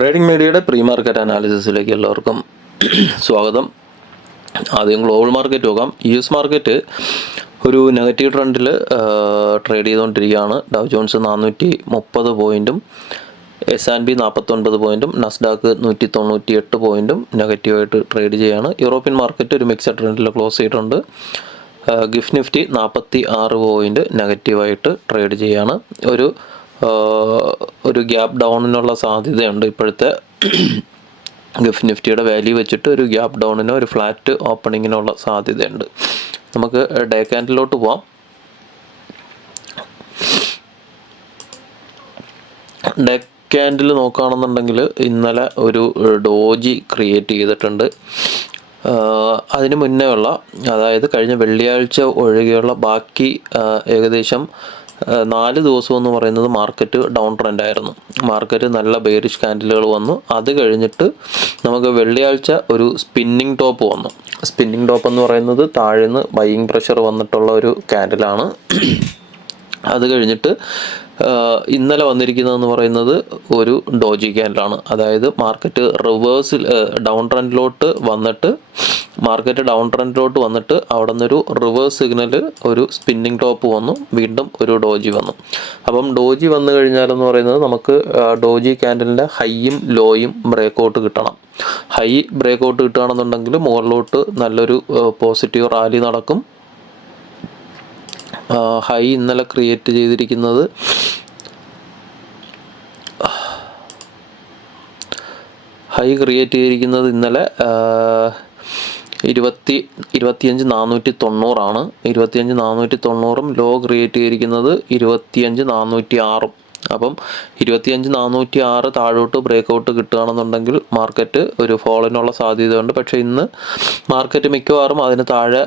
Trading മീഡിയയുടെ pre market അനാലിസിസിലേക്ക് എല്ലാവർക്കും സ്വാഗതം. ആദ്യം ഗ്ലോബൽ മാർക്കറ്റ് നോക്കാം. US മാർക്കറ്റ് ഒരു നെഗറ്റീവ് ട്രെൻഡിൽ ട്രേഡ് ചെയ്തുകൊണ്ടിരിക്കുകയാണ്. ഡൗ ജോൺസ് 430 പോയിൻറ്റും S&P 49 പോയിൻറ്റും നസ്ഡാക്ക് 198 പോയിൻറ്റും നെഗറ്റീവായിട്ട് ട്രേഡ് ചെയ്യുകയാണ്. യൂറോപ്യൻ മാർക്കറ്റ് ഒരു മിക്സഡ് ട്രെൻഡിൽ ക്ലോസ് ചെയ്തിട്ടുണ്ട്. ഗിഫ്റ്റ് നിഫ്റ്റി 46 പോയിൻറ്റ് നെഗറ്റീവായിട്ട് ട്രേഡ് ചെയ്യുകയാണ്. ഒരു ഗ്യാപ്പ് ഡൗണിനുള്ള സാധ്യതയുണ്ട്. ഇപ്പോഴത്തെ ഗിഫ്റ്റ് നിഫ്റ്റിയുടെ വാല്യൂ വെച്ചിട്ട് ഒരു ഗ്യാപ്പ് ഡൗണിനോ ഒരു ഫ്ലാറ്റ് ഓപ്പണിങ്ങിനുള്ള സാധ്യതയുണ്ട്. നമുക്ക് ഡേ ക്യാൻഡിലോട്ട് പോവാം. ഡേ ക്യാൻഡിൽ നോക്കുകയാണെന്നുണ്ടെങ്കിൽ ഇന്നലെ ഒരു ഡോജി ക്രിയേറ്റ് ചെയ്തിട്ടുണ്ട്. അതിന് മുന്നേ ഉള്ള, അതായത് കഴിഞ്ഞ വെള്ളിയാഴ്ച ഒഴികെയുള്ള ബാക്കി ഏകദേശം 4 ദിവസം എന്ന് പറയുന്നത് മാർക്കറ്റ് ഡൗൺ ട്രെൻഡ് ആയിരുന്നു. മാർക്കറ്റ് നല്ല ബെയറിഷ് ക്യാൻഡിലുകൾ വന്നു. അത് കഴിഞ്ഞിട്ട് നമുക്ക് വെള്ളിയാഴ്ച ഒരു സ്പിന്നിങ് ടോപ്പ് വന്നു. സ്പിന്നിങ് ടോപ്പ് എന്ന് പറയുന്നത് താഴ്ന്ന് ബൈയിങ് പ്രഷർ വന്നിട്ടുള്ള ഒരു ക്യാൻഡിലാണ്. അത് കഴിഞ്ഞിട്ട് ഇന്നലെ വന്നിരിക്കുന്നതെന്ന് പറയുന്നത് ഒരു ഡോജി ക്യാൻഡിലാണ്. അതായത് മാർക്കറ്റ് റിവേഴ്സിൽ ഡൗൺ ട്രെൻഡിലോട്ട് വന്നിട്ട് അവിടെ നിന്നൊരു റിവേഴ്സ് സിഗ്നൽ, ഒരു സ്പിന്നിങ് ടോപ്പ് വന്നു, വീണ്ടും ഒരു ഡോജി വന്നു. അപ്പം ഡോജി വന്നു കഴിഞ്ഞാലെന്ന് പറയുന്നത് നമുക്ക് ഡോജി ക്യാൻഡിലിൻ്റെ ഹൈയും ലോയും ബ്രേക്കൗട്ട് കിട്ടണം. ഹൈ ബ്രേക്കൗട്ട് കിട്ടുകയാണെന്നുണ്ടെങ്കിൽ മുകളിലോട്ട് നല്ലൊരു പോസിറ്റീവ് റാലി നടക്കും. ഹൈ ഇന്നലെ ക്രിയേറ്റ് ചെയ്തിരിക്കുന്നത് ഇന്നലെ 25,490 25,490 ലോ ക്രിയേറ്റ് ചെയ്തിരിക്കുന്നത് 25,406. അപ്പം 25,406 താഴോട്ട് ബ്രേക്കൗട്ട് കിട്ടുകയാണെന്നുണ്ടെങ്കിൽ മാർക്കറ്റ് ഒരു ഫോളിനുള്ള സാധ്യതയുണ്ട്. പക്ഷേ ഇന്ന് മാർക്കറ്റ് മിക്കവാറും അതിന് താഴെ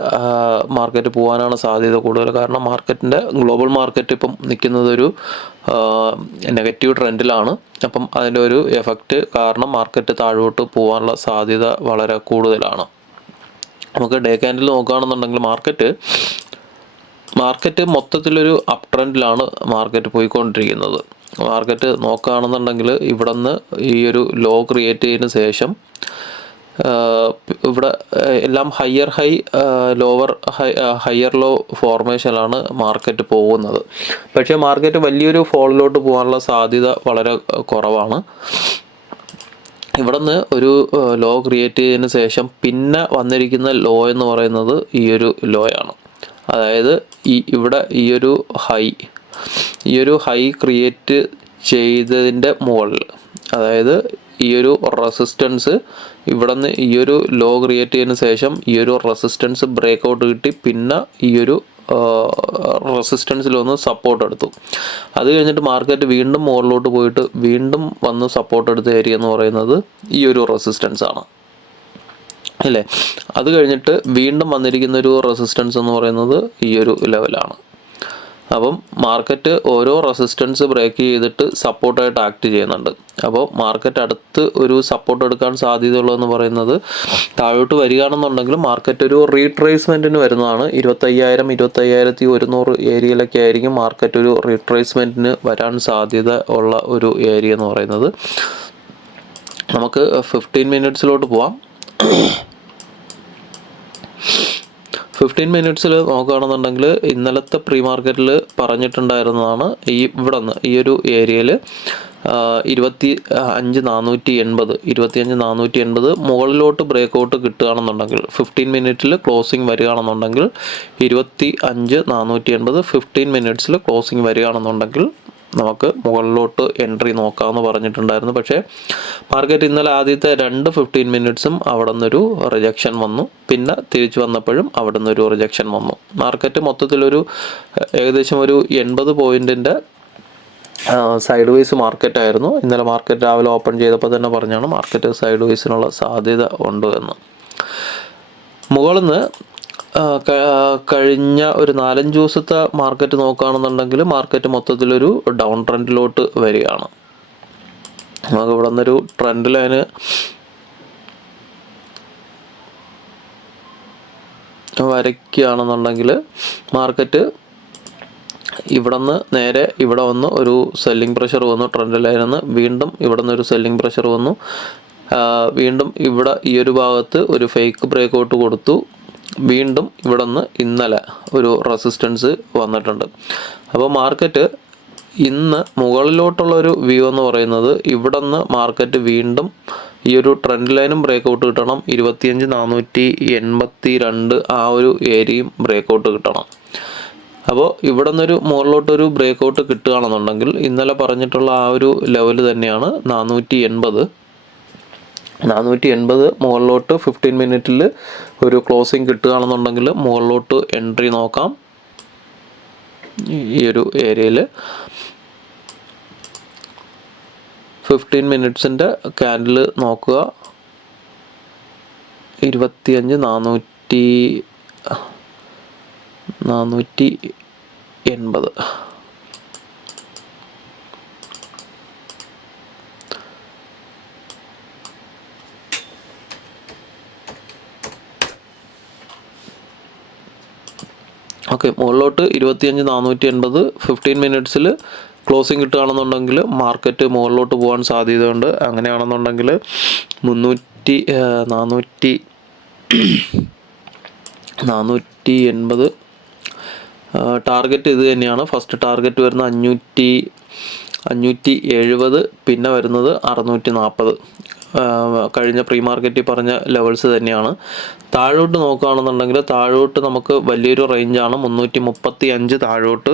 മാർക്കറ്റ് പോകാനാണ് സാധ്യത കൂടുതൽ. കാരണം ഗ്ലോബൽ മാർക്കറ്റ് ഇപ്പം നിൽക്കുന്നത് ഒരു നെഗറ്റീവ് ട്രെൻഡിലാണ്. അപ്പം അതിൻ്റെ ഒരു എഫക്റ്റ് കാരണം മാർക്കറ്റ് താഴോട്ട് പോകാനുള്ള സാധ്യത വളരെ കൂടുതലാണ്. നമുക്ക് ഡേ ക്യാൻഡിൽ നോക്കുകയാണെന്നുണ്ടെങ്കിൽ മാർക്കറ്റ് മൊത്തത്തിലൊരു അപ് ട്രെൻഡിലാണ് മാർക്കറ്റ് പോയിക്കൊണ്ടിരിക്കുന്നത്. മാർക്കറ്റ് നോക്കുകയാണെന്നുണ്ടെങ്കിൽ ഇവിടെ നിന്ന് ഈ ഒരു ലോ ക്രിയേറ്റ് ചെയ്തതിന് ശേഷം ഇവിടെ എല്ലാം ഹയർ ലോ ഫോർമേഷനിലാണ് മാർക്കറ്റ് പോകുന്നത്. പക്ഷേ മാർക്കറ്റ് വലിയൊരു ഫോളിലോട്ട് പോകാനുള്ള സാധ്യത വളരെ കുറവാണ്. ഇവിടെ നിന്ന് ഒരു ലോ ക്രിയേറ്റ് ചെയ്തതിന് ശേഷം പിന്നെ വന്നിരിക്കുന്ന ലോ എന്ന് പറയുന്നത് ഈ ഒരു ലോയാണ്. അതായത് ഈ ഒരു ഹൈ ക്രിയേറ്റ് ചെയ്തതിൻ്റെ മുകളിൽ, അതായത് ഈ ഒരു റെസിസ്റ്റൻസ് ഇവിടെ നിന്ന് ഈ ഒരു ലോ ക്രിയേറ്റ് ചെയ്തതിന് ശേഷം ഈ ഒരു റെസിസ്റ്റൻസ് ബ്രേക്കൗട്ട് കിട്ടി, പിന്നെ ഈ ഒരു റെസിസ്റ്റൻസിലൊന്ന് സപ്പോർട്ട് എടുത്തു. അത് കഴിഞ്ഞിട്ട് മാർക്കറ്റ് വീണ്ടും മുകളിലോട്ട് പോയിട്ട് വീണ്ടും വന്ന് സപ്പോർട്ട് എടുത്ത ഏരിയ എന്ന് പറയുന്നത് ഈ ഒരു റെസിസ്റ്റൻസ് ആണ്, അല്ലേ? അത് കഴിഞ്ഞിട്ട് വീണ്ടും വന്നിരിക്കുന്ന ഒരു റെസിസ്റ്റൻസ് എന്ന് പറയുന്നത് ഈ ഒരു ലെവലാണ്. അപ്പം മാർക്കറ്റ് ഓരോ റെസിസ്റ്റൻസ് ബ്രേക്ക് ചെയ്തിട്ട് സപ്പോർട്ടായിട്ട് ആക്ട് ചെയ്യുന്നുണ്ട്. അപ്പോൾ മാർക്കറ്റ് അടുത്ത് ഒരു സപ്പോർട്ട് എടുക്കാൻ സാധ്യതയുള്ളതെന്ന് പറയുന്നത് താഴോട്ട് വരികയാണെന്നുണ്ടെങ്കിൽ മാർക്കറ്റ് ഒരു റീട്രേസ്മെൻറ്റിന് വരുന്നതാണ്. 25,100 ഏരിയയിലൊക്കെ ആയിരിക്കും മാർക്കറ്റ് ഒരു റീട്രേസ്മെൻറ്റിന് വരാൻ സാധ്യത ഉള്ള ഒരു ഏരിയ എന്ന് പറയുന്നത്. നമുക്ക് 15 മിനിറ്റ്സിലോട്ട് പോവാം. 15 മിനിറ്റ്സിൽ നോക്കുകയാണെന്നുണ്ടെങ്കിൽ ഇന്നലത്തെ പ്രീ മാർക്കറ്റിൽ പറഞ്ഞിട്ടുണ്ടായിരുന്നതാണ് ഇവിടെ നിന്ന് ഈ ഒരു ഏരിയയിൽ 25,480 മുകളിലോട്ട് ബ്രേക്കൗട്ട് കിട്ടുകയാണെന്നുണ്ടെങ്കിൽ 15 മിനിറ്റിൽ ക്ലോസിങ് വരികയാണെന്നുണ്ടെങ്കിൽ 25,480 15 മിനിറ്റ്സിൽ ക്ലോസിങ് വരികയാണെന്നുണ്ടെങ്കിൽ നമുക്ക് മുകളിലോട്ട് എൻട്രി നോക്കാമെന്ന് പറഞ്ഞിട്ടുണ്ടായിരുന്നു. പക്ഷേ മാർക്കറ്റ് ഇന്നലെ ആദ്യത്തെ 2 15 മിനിറ്റ്സും അവിടെ നിന്നൊരു റിജക്ഷൻ വന്നു. പിന്നെ തിരിച്ചു വന്നപ്പോഴും അവിടെ നിന്നൊരു റിജക്ഷൻ വന്നു. മാർക്കറ്റ് മൊത്തത്തിലൊരു ഏകദേശം ഒരു 80 പോയിൻറ്റിൻ്റെ സൈഡ് വേസ് മാർക്കറ്റായിരുന്നു. ഇന്നലെ മാർക്കറ്റ് രാവിലെ ഓപ്പൺ ചെയ്തപ്പോൾ തന്നെ പറഞ്ഞാണ് മാർക്കറ്റ് സൈഡ് വേസിനുള്ള സാധ്യത ഉണ്ട് എന്ന്. മുകളിൽ നിന്ന് കഴിഞ്ഞ ഒരു 4-5 ദിവസത്തെ മാർക്കറ്റ് നോക്കുകയാണെന്നുണ്ടെങ്കിൽ മാർക്കറ്റ് മൊത്തത്തിലൊരു ഡൗൺ ട്രെൻഡിലോട്ട് വരികയാണ്. നമുക്ക് ഇവിടെ നിന്നൊരു ട്രെൻഡ് ലൈന് വരയ്ക്കുകയാണെന്നുണ്ടെങ്കിൽ മാർക്കറ്റ് ഇവിടെ നിന്ന് നേരെ ഇവിടെ വന്ന് ഒരു സെല്ലിംഗ് പ്രഷർ വന്നു, ട്രെൻഡ് ലൈനിൽ നിന്ന് വീണ്ടും ഇവിടെ നിന്ന് ഒരു സെല്ലിംഗ് പ്രഷർ വന്നു. വീണ്ടും ഇവിടെ ഈ ഒരു ഭാഗത്ത് ഒരു ഫേക്ക് ബ്രേക്ക് ഔട്ട് കൊടുത്തു. വീണ്ടും ഇവിടെ നിന്ന് ഇന്നലെ ഒരു റെസിസ്റ്റൻസ് വന്നിട്ടുണ്ട്. അപ്പോൾ മാർക്കറ്റ് ഇന്ന് മുകളിലോട്ടുള്ള ഒരു വ്യൂ എന്ന് പറയുന്നത് ഇവിടെ നിന്ന് മാർക്കറ്റ് വീണ്ടും ഈ ഒരു ട്രെൻഡ് ലൈനും ബ്രേക്ക് ഔട്ട് കിട്ടണം, 25,482 ആ ഒരു ഏരിയയും ബ്രേക്ക് ഔട്ട് കിട്ടണം. അപ്പോൾ ഇവിടെ നിന്നൊരു മുകളിലോട്ടൊരു ബ്രേക്ക് ഔട്ട് കിട്ടുകയാണെന്നുണ്ടെങ്കിൽ ഇന്നലെ പറഞ്ഞിട്ടുള്ള ആ ഒരു ലെവൽ തന്നെയാണ് 480 മുകളിലോട്ട് 15 മിനിറ്റിൽ ഒരു ക്ലോസിങ് കിട്ടുകയാണെന്നുണ്ടെങ്കിൽ മുകളിലോട്ട് എൻട്രി നോക്കാം. ഈ ഒരു ഏരിയയിൽ 15 മിനിറ്റ്സിൻ്റെ ക്യാൻഡിൽ നോക്കുക, 25,480. ഓക്കെ, മുകളിലോട്ട് 25,480 15 മിനിറ്റ്സിൽ ക്ലോസിങ് കിട്ടുകയാണെന്നുണ്ടെങ്കിൽ മാർക്കറ്റ് മുകളിലോട്ട് പോകാൻ സാധ്യതയുണ്ട്. അങ്ങനെയാണെന്നുണ്ടെങ്കിൽ 480 ടാർഗറ്റ് ഇത് തന്നെയാണ്. ഫസ്റ്റ് ടാർഗറ്റ് വരുന്നത് 570, പിന്നെ വരുന്നത് 640. കഴിഞ്ഞ പ്രീ മാർക്കറ്റിൽ പറഞ്ഞ ലെവൽസ് തന്നെയാണ്. താഴോട്ട് നോക്കുകയാണെന്നുണ്ടെങ്കിൽ താഴോട്ട് നമുക്ക് വലിയൊരു റേഞ്ചാണ്, 335 താഴോട്ട്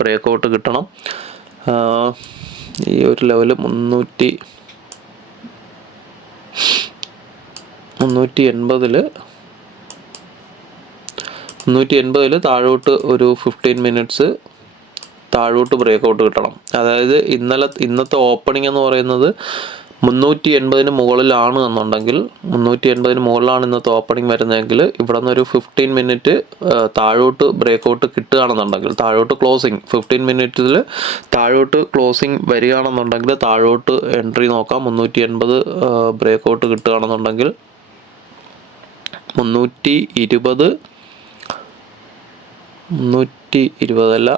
ബ്രേക്ക് ഔട്ട് കിട്ടണം. ഈ ഒരു ലെവല് 380 താഴോട്ട് ഒരു 15 മിനിറ്റ്സ് താഴോട്ട് ബ്രേക്ക് ഔട്ട് കിട്ടണം. അതായത് ഇന്നത്തെ ഓപ്പണിംഗ് എന്ന് പറയുന്നത് 380 മുകളിലാണ് എന്നുണ്ടെങ്കിൽ, 380 മുകളിലാണ് ഇന്നത്തെ ഓപ്പണിംഗ് വരുന്നതെങ്കിൽ ഇവിടെ നിന്നൊരു 15 മിനിറ്റ് താഴോട്ട് ബ്രേക്ക് ഔട്ട് കിട്ടുകയാണെന്നുണ്ടെങ്കിൽ, താഴോട്ട് ക്ലോസിങ് 15 മിനിറ്റിൽ താഴോട്ട് ക്ലോസിങ് വരികയാണെന്നുണ്ടെങ്കിൽ താഴോട്ട് എൻട്രി നോക്കാം. 380 ബ്രേക്ക് ഔട്ട് കിട്ടുകയാണെന്നുണ്ടെങ്കിൽ 320 അല്ല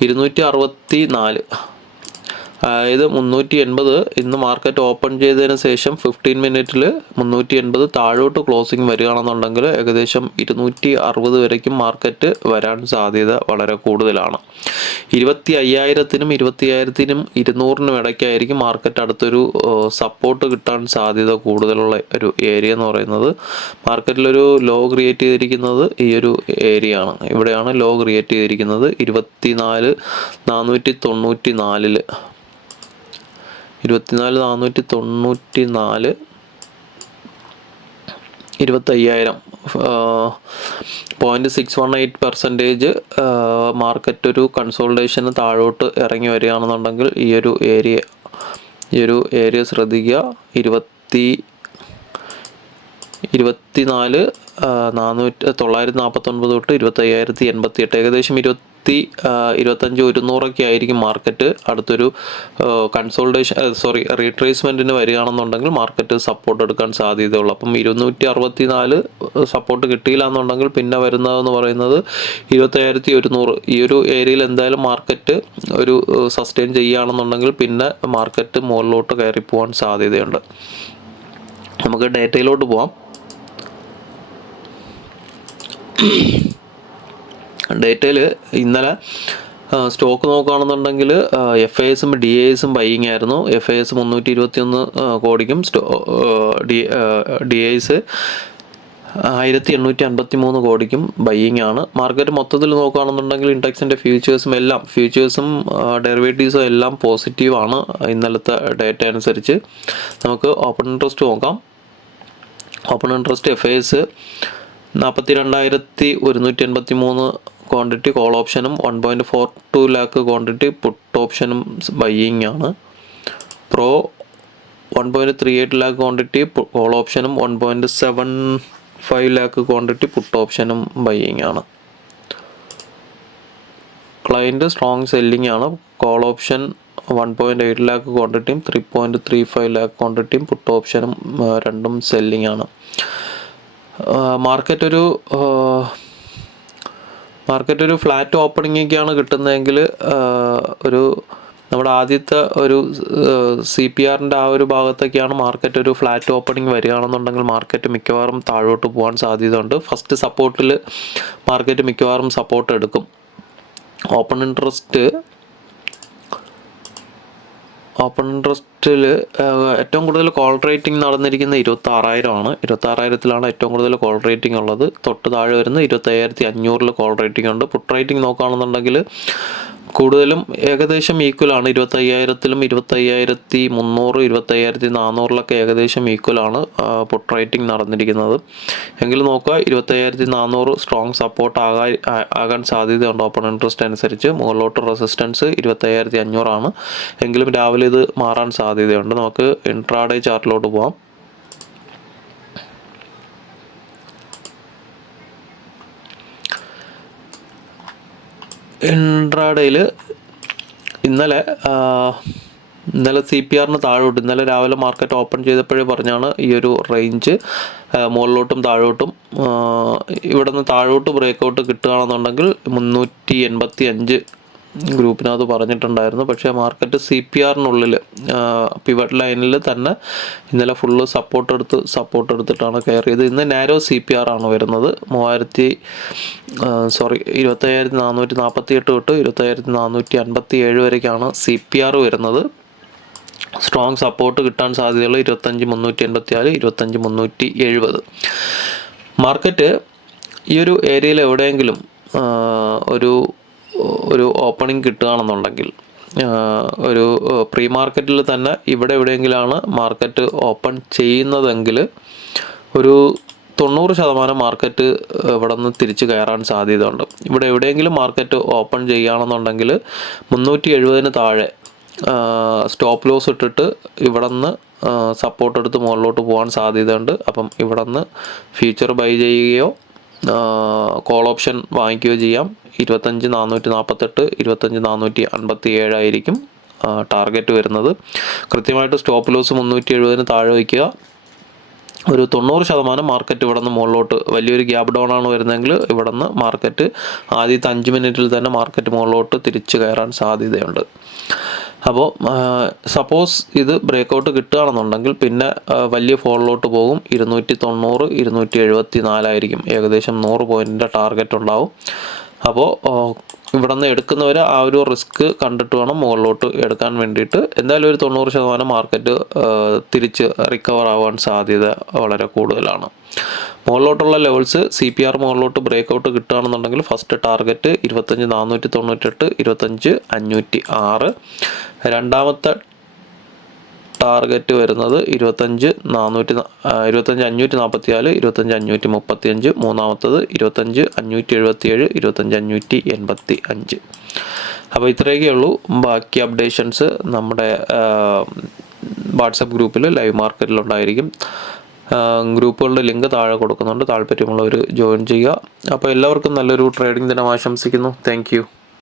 264. അതായത് 380 ഇന്ന് മാർക്കറ്റ് ഓപ്പൺ ചെയ്തതിന് ശേഷം 15 മിനിറ്റിൽ 380 താഴോട്ട് ക്ലോസിങ് വരികയാണെന്നുണ്ടെങ്കിൽ ഏകദേശം 260 വരയ്ക്കും മാർക്കറ്റ് വരാൻ സാധ്യത വളരെ കൂടുതലാണ്. 25,000-നും 25,200-നും ഇടയ്ക്കായിരിക്കും മാർക്കറ്റ് അടുത്തൊരു സപ്പോർട്ട് കിട്ടാൻ സാധ്യത കൂടുതലുള്ള ഒരു ഏരിയ എന്ന് പറയുന്നത്. മാർക്കറ്റിലൊരു ലോ ക്രിയേറ്റ് ചെയ്തിരിക്കുന്നത് ഈ ഒരു ഏരിയ ആണ്. ഇവിടെയാണ് ലോ ക്രിയേറ്റ് ചെയ്തിരിക്കുന്നത് 24,494. 24,494 25,000 0.618% മാർക്കറ്റ് ഒരു കൺസോൾട്ടേഷന് താഴോട്ട് ഇറങ്ങി വരികയാണെന്നുണ്ടെങ്കിൽ ഈ ഒരു ഏരിയ ശ്രദ്ധിക്കുക. 24,949 തൊട്ട് 25,088 ഏകദേശം 25,100 ആയിരിക്കും മാർക്കറ്റ് അടുത്തൊരു കൺസോൾട്ടേഷൻ റീട്രേസ്മെൻറ്റിന് വരികയാണെന്നുണ്ടെങ്കിൽ മാർക്കറ്റ് സപ്പോർട്ട് എടുക്കാൻ സാധ്യതയുള്ളൂ. അപ്പം 264 സപ്പോർട്ട് കിട്ടിയില്ല എന്നുണ്ടെങ്കിൽ പിന്നെ വരുന്നതെന്ന് പറയുന്നത് 25,100. ഈ ഒരു ഏരിയയിൽ എന്തായാലും മാർക്കറ്റ് ഒരു സസ്റ്റെയിൻ ചെയ്യുകയാണെന്നുണ്ടെങ്കിൽ പിന്നെ മാർക്കറ്റ് മുകളിലോട്ട് കയറി പോകാൻ സാധ്യതയുണ്ട്. നമുക്ക് ഡേറ്റയിലോട്ട് പോവാം. ഡേറ്റയിൽ ഇന്നലെ സ്റ്റോക്ക് നോക്കുകയാണെന്നുണ്ടെങ്കിൽ FISും DISും ബൈയിങ് ആയിരുന്നു. FIS 321 കോടിക്കും DIS 1,853 കോടിക്കും ബൈയിങ് ആണ്. മാർക്കറ്റ് മൊത്തത്തിൽ നോക്കുകയാണെന്നുണ്ടെങ്കിൽ ഇൻഡെക്സിൻ്റെ ഫ്യൂച്ചേഴ്സും ഡെറിവേറ്റീവ്സും എല്ലാം പോസിറ്റീവാണ് ഇന്നലത്തെ ഡേറ്റ അനുസരിച്ച്. നമുക്ക് ഓപ്പൺ ഇൻട്രസ്റ്റ് നോക്കാം. Open interest FIS 42,183 quantity call ഓപ്ഷനും 1.42 ലാക്ക് ക്വാണ്ടിറ്റി പുട്ട് ഓപ്ഷനും ബൈയിങ് ആണ്. പ്രോ 1.38 ലാക്ക് ക്വാണ്ടിറ്റി കോൾ ഓപ്ഷനും 1.75 ലാക്ക് ക്വാണ്ടിറ്റി പുട്ട് ഓപ്ഷനും ബൈയിങ് ആണ്. ക്ലയൻറ്റ് സ്ട്രോങ് സെല്ലിംഗ് ആണ്. കോൾ ഓപ്ഷൻ 1.8 ലാക്ക് ക്വാണ്ടിറ്റിയും 3.35 ലാക്ക് ക്വാണ്ടിറ്റിയും പുട്ട് ഓപ്ഷനും രണ്ടും സെല്ലിംഗ് ആണ്. മാർക്കറ്റ് ഒരു ഫ്ലാറ്റ് ഓപ്പണിങ്ങൊക്കെയാണ് കിട്ടുന്നതെങ്കിൽ ഒരു നമ്മുടെ ആദ്യത്തെ ഒരു CPRൻ്റെ ആ ഒരു ഭാഗത്തൊക്കെയാണ് മാർക്കറ്റ് ഒരു ഫ്ലാറ്റ് ഓപ്പണിംഗ് വരികയാണെന്നുണ്ടെങ്കിൽ മാർക്കറ്റ് മിക്കവാറും താഴോട്ട് പോകാൻ സാധ്യതയുണ്ട്. ഫസ്റ്റ് സപ്പോർട്ടിൽ മാർക്കറ്റ് മിക്കവാറും സപ്പോർട്ട് എടുക്കും. ഓപ്പൺ ഇൻട്രസ്റ്റിൽ ഏറ്റവും കൂടുതൽ കോൾ റേറ്റിംഗ് നടന്നിരിക്കുന്ന 26,000 ആണ്. 26,000-ലാണ് ഏറ്റവും കൂടുതൽ കോൾ റേറ്റിംഗ് ഉള്ളത്. തൊട്ട് താഴെ വരുന്ന 25,500 കോൾ റേറ്റിംഗ് ഉണ്ട്. പുട്ട് റേറ്റിംഗ് നോക്കുകയാണെന്നുണ്ടെങ്കിൽ കൂടുതലും ഏകദേശം ഈക്വലാണ്. 25,000-ലും 25,300, 25,400-ലൊക്കെ ഏകദേശം ഈക്വലാണ് പുട്ട് റേറ്റിംഗ് നടന്നിരിക്കുന്നത്. എങ്കിലും നോക്കുക, 25,400 സ്ട്രോങ് സപ്പോർട്ട് ആകാൻ സാധ്യതയുണ്ട്. ഓപ്പൺ ഇൻട്രസ്റ്റ് അനുസരിച്ച് മുകളിലോട്ട് റെസിസ്റ്റൻസ് 25,500 ആണ്. എങ്കിലും രാവിലെ ഇത് മാറാൻ സാധ്യതയുണ്ട്. നമുക്ക് ഇൻട്രാഡേ ചാർട്ടിലോട്ട് പോകാം. ഇൻട്രാഡേയിൽ ഇന്നലെ CPRന് താഴോട്ട് ഇന്നലെ രാവിലെ മാർക്കറ്റ് ഓപ്പൺ ചെയ്തപ്പോഴേ പറഞ്ഞാണ് ഈ ഒരു റേഞ്ച് മുകളിലോട്ടും താഴോട്ടും ഇവിടെ നിന്ന് താഴോട്ട് ബ്രേക്കൗട്ട് കിട്ടുകയാണെന്നുണ്ടെങ്കിൽ 385 ഗ്രൂപ്പിനകത്ത് പറഞ്ഞിട്ടുണ്ടായിരുന്നു. പക്ഷേ മാർക്കറ്റ് CPRനുള്ളിൽ പിവറ്റ് ലൈനിൽ തന്നെ ഇന്നലെ ഫുള്ള് സപ്പോർട്ട് എടുത്തിട്ടാണ് കയറിയത്. ഇന്ന് നാരോ CPR ആണ് വരുന്നത്. 25,448 തൊട്ട് 25,457 വരേക്കാണ് CPR വരുന്നത്. സ്ട്രോങ് സപ്പോർട്ട് കിട്ടാൻ സാധ്യതയുള്ള 25,384, 25,370. മാർക്കറ്റ് ഈ ഒരു ഏരിയയിൽ എവിടെയെങ്കിലും ഒരു ഓപ്പണിംഗ് കിട്ടുകയാണെന്നുണ്ടെങ്കിൽ ഒരു പ്രീ മാർക്കറ്റിൽ തന്നെ ഇവിടെ എവിടെയെങ്കിലാണ് മാർക്കറ്റ് ഓപ്പൺ ചെയ്യുന്നതെങ്കിൽ ഒരു 90% മാർക്കറ്റ് ഇവിടെ നിന്ന് തിരിച്ച് കയറാൻ സാധ്യതയുണ്ട്. ഇവിടെ എവിടെയെങ്കിലും മാർക്കറ്റ് ഓപ്പൺ ചെയ്യുകയാണെന്നുണ്ടെങ്കിൽ 370-ന് താഴെ സ്റ്റോപ്പ് ലോസ് ഇട്ടിട്ട് ഇവിടെ നിന്ന് സപ്പോർട്ട് എടുത്ത് മുകളിലോട്ട് പോകാൻ സാധ്യതയുണ്ട്. അപ്പം ഇവിടെ നിന്ന് ഫ്യൂച്ചർ ബൈ ചെയ്യുകയോ കോൾ ഓപ്ഷൻ വാങ്ങിക്കുകയോ ചെയ്യാം. 25,448, 25,457 ആയിരിക്കും ടാർഗറ്റ് വരുന്നത്. കൃത്യമായിട്ട് സ്റ്റോപ്പ് ലോസ് 370-ന് താഴെ വയ്ക്കുക. ഒരു 90% മാർക്കറ്റ് ഇവിടെ നിന്ന് മുകളിലോട്ട് വലിയൊരു ഗ്യാപ്പ് ഡൗൺ ആണ് വരുന്നതെങ്കിൽ ഇവിടെ നിന്ന് മാർക്കറ്റ് ആദ്യത്തെ 5 മിനിറ്റിൽ തന്നെ മാർക്കറ്റ് മുകളിലോട്ട് തിരിച്ച് കയറാൻ സാധ്യതയുണ്ട്. അപ്പോൾ സപ്പോസ് ഇത് ബ്രേക്കൗട്ട് കിട്ടുകയാണെന്നുണ്ടെങ്കിൽ പിന്നെ വലിയ ഫോളിലോട്ട് പോകും. 290, 274 ആയിരിക്കും. ഏകദേശം 100 പോയിൻറ്റിൻ്റെ ടാർഗറ്റ് ഉണ്ടാവും. അപ്പോൾ ഇവിടെ നിന്ന് എടുക്കുന്നവർ ആ ഒരു റിസ്ക് കണ്ടിട്ട് വേണം മുകളിലോട്ട് എടുക്കാൻ വേണ്ടിയിട്ട്. എന്തായാലും ഒരു 90% മാർക്കറ്റ് തിരിച്ച് റിക്കവർ ആവാൻ സാധ്യത വളരെ കൂടുതലാണ്. മുകളിലോട്ടുള്ള ലെവൽസ് CPR മുകളിലോട്ട് ബ്രേക്കൗട്ട് കിട്ടുകയാണെന്നുണ്ടെങ്കിൽ ഫസ്റ്റ് ടാർഗറ്റ് 25,498, 25,506. രണ്ടാമത്തെ ടാർഗറ്റ് വരുന്നത് 25,544, 25,535. മൂന്നാമത്തത് 25,577, 25,585. അപ്പോൾ ഇത്രയൊക്കെ ഉള്ളൂ. ബാക്കി അപ്ഡേഷൻസ് നമ്മുടെ വാട്സപ്പ് ഗ്രൂപ്പിൽ ലൈവ് മാർക്കറ്റിലുണ്ടായിരിക്കും. ഗ്രൂപ്പുകളുടെ ലിങ്ക് താഴെ കൊടുക്കുന്നുണ്ട്. താല്പര്യമുള്ളവർ ജോയിൻ ചെയ്യുക. അപ്പോൾ എല്ലാവർക്കും നല്ലൊരു ട്രേഡിംഗ് ദിനം ആശംസിക്കുന്നു. Thank you.